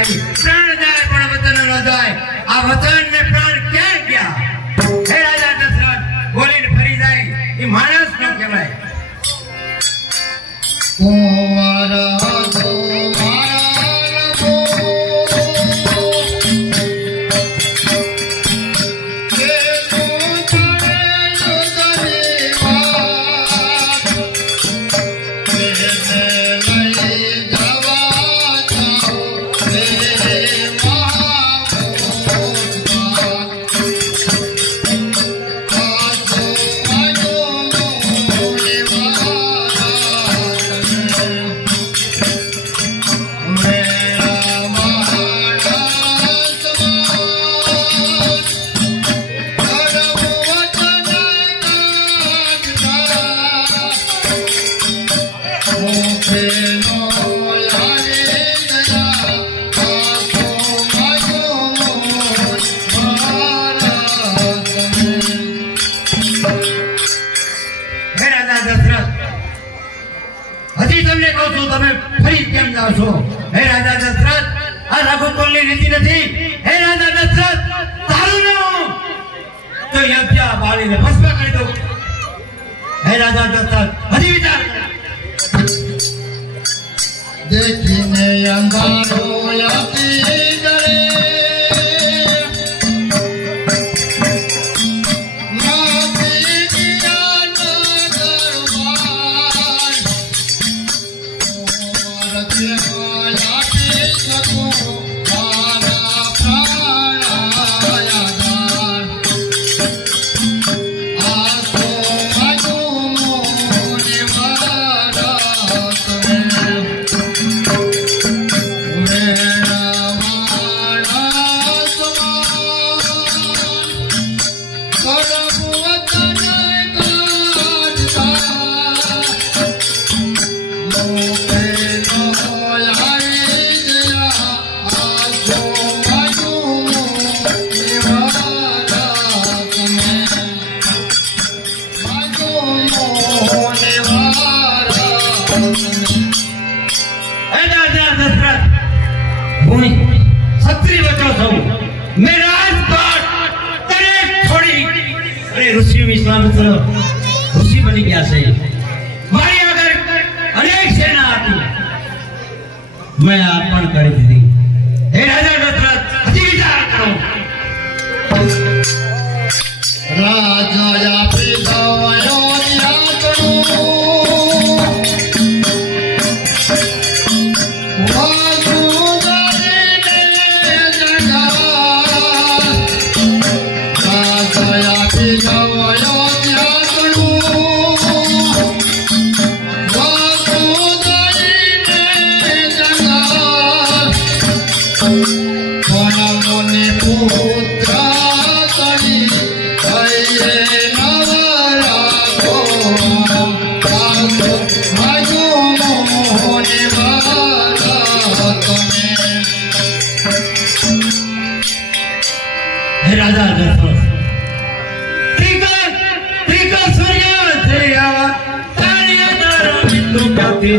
आई प्राण जाए पण वतन न जाए आ वतन ने प्राण क्या गया हे राजा दशरथ बोले ने फरी जाए ये मानस न कहवाय कुंवरा हे राजा दशरथ आ रघुकुलની રીતિ નથી हे राजा दशरथ તારું નામ તો યજ્ઞ બાળીને ભસ્મ કરી દો हे राजा दशरथ હજી વિચાર देखने अंधारो याती करे ऋषि बनी गया से मारी अगर अनेक सेना आती मैं अर्पण कर दी हे राजा दशरथ अति विचार करो राजा या पिता या करो राजा दशरथ त्रिका सूर्य से आवा तारिया तारा बिंदु जाती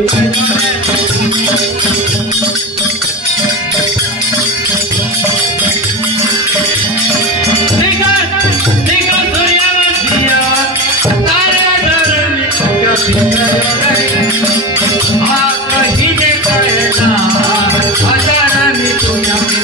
त्रिका सूर्य से आवा तारिया तारा बिंदु जाती आ कहीं ने कहना हजारा में तू जाती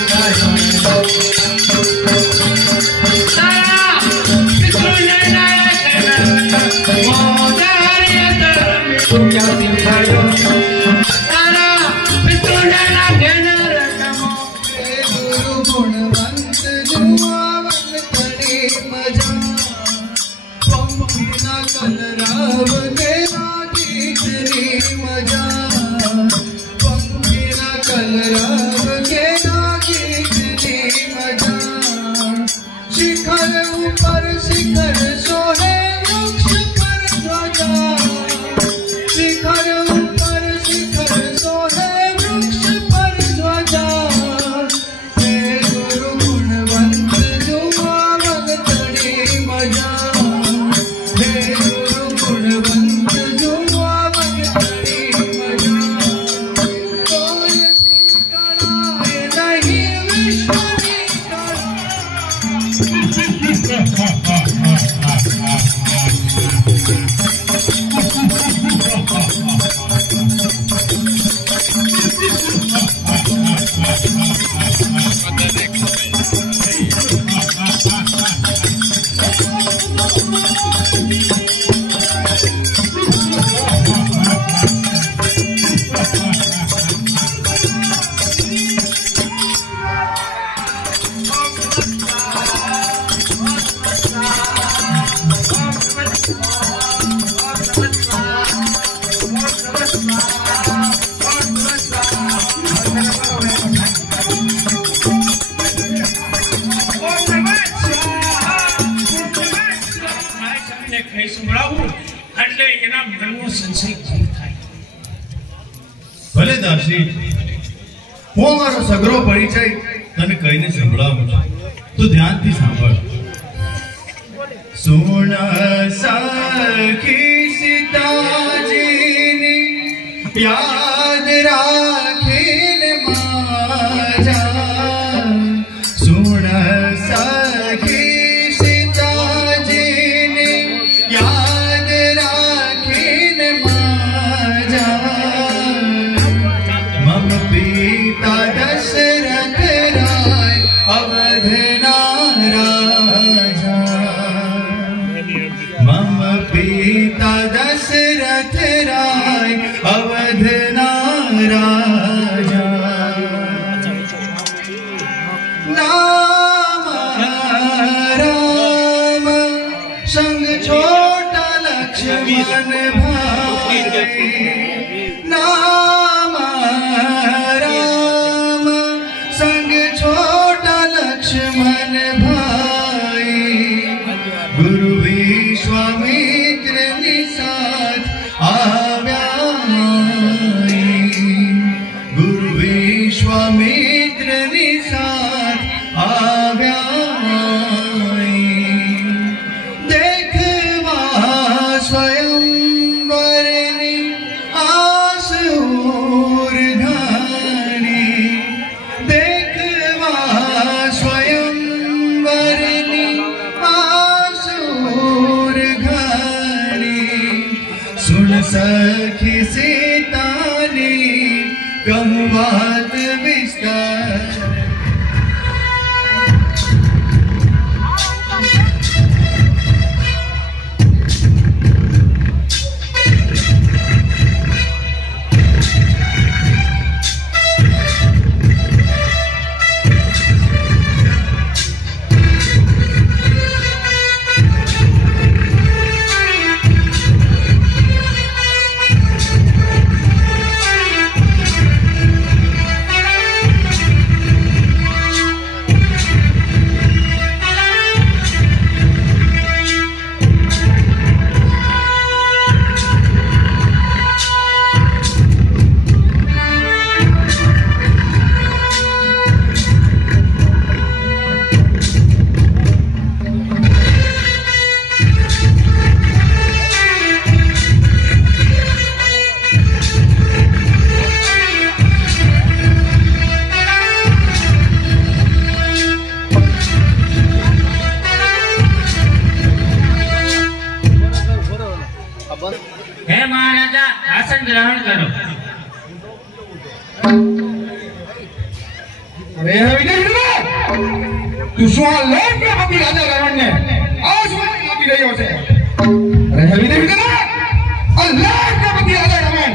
મને કઈ સંભળાવું એટલે એના મનનો સંશય દૂર થાય. ભલે દાસી, હું મારો સગરો પરિચય તને કહીને સંભળાવું છું, તું ધ્યાનથી સાંભળ. સુણ સખી સીતાજીની યાદ રાખીને માજા. સુણ સખી સીતાજીની યાદ રાખીને માજા. મમ પિતા દશરથ રાય અવધના રાજા. મમ પિતા દશરથ રાય અવધના રાજા. નામ રામ સંગ છોટા લક્ષ્મણ ભાઈ. નામ રામ સંગ છોટા લક્ષ્મણ ભાઈ. ગુરુ વિશ્વામિત્રની સાથ આવ્યા. ગુરુ વિશ્વામિત્રની સાથ આવ્યા. દેખવા સ્વયંવરની આસ ઉર્ધાની. દેખવા સ્વયંવરની આસ ઉર્ધાની. સુન સખી સીતાની કહું વાત વિસ્તાર. હે મહારાજા, આસન ગ્રહણ કરો. અરે વિજય, તું શું આ લોક આપી રાજા રાવણને આ શું આપી રહ્યો છે? અરે વિજય, આ લોક આપી રાજા રાવણ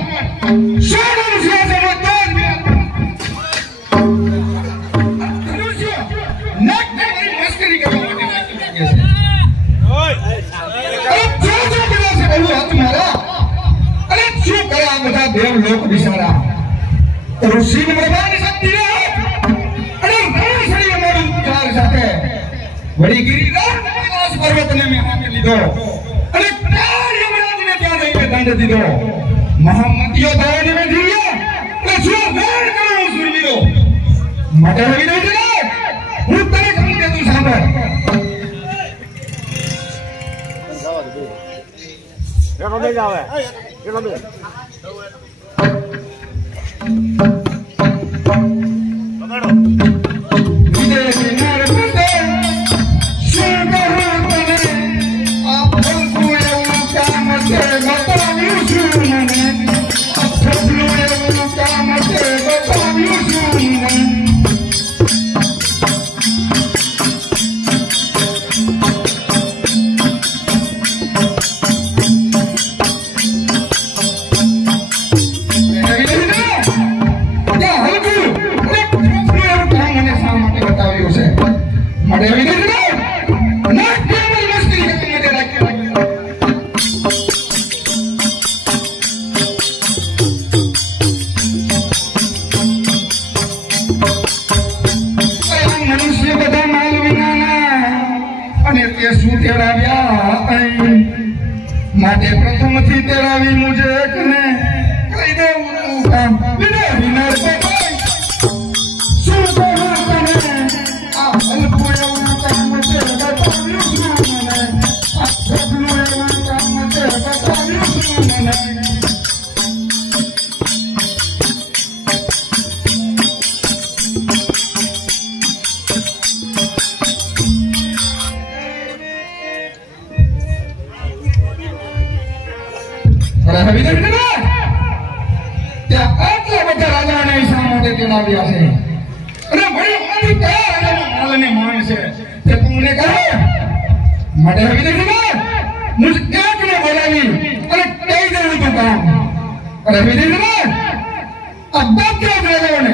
શું સિંહાસન પર મનુષ્ય નક કરી મસ્કરી કરવા માટે લાગ્યો છે. અરે જો પેલા છે બોલું હાથ મારા. અરે શું કરે આ બધા દેવ લોક બિચારા? ઋષિ પ્રભાની શક્તિ ને વળી ગિરિરાજ કૈલાસ પર્વતને મેં હાથે લીધો અને પ્રાણ યમરાજને ત્યાં જઈને દંડ દીધો. મહામતીઓ દોડને મેં જીવ્યા અને શું વેર કરો સુરવીરો માટે આવી રહી છે. હું તને કહું કે તું સાંભળ. એનો બે આવે એનો બે માટે પ્રથમથી તેરાવી મુજે એકને કહી દેવું કામ વિને વિનર બતાઈ શું કહું તને આ હલકું એવું કામ છે બતાવ્યું શું મને આ સપનું એવું કામ છે બતાવ્યું શું મને તેડાવ્યા છે અને ભાઈ અમારી કયા રાજામાં માલને માન છે તે તમને કહે માટે હવે દેખી મુझ એકને બોલાવી અને કહી દેવું તું કામ અરે વિધિ ને આ બધા રાજાઓને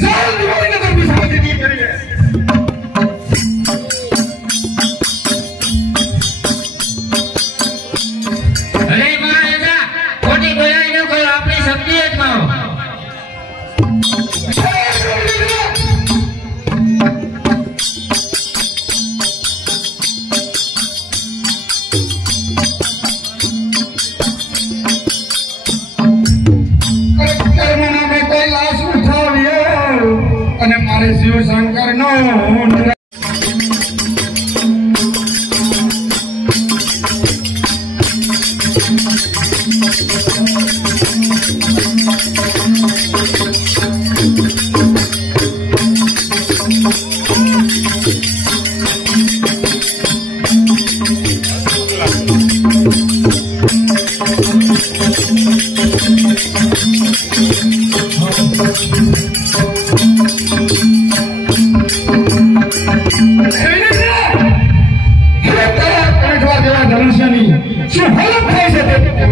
જાલ દિવાળી નગર વિસાવતી દૂર કરી છે અરે મહારાજા ખોટી બોલાઈ ન કરો આપણી શક્તિ જ માં અને મારે શિવ શંકર નો શું હાલત થાય છે તે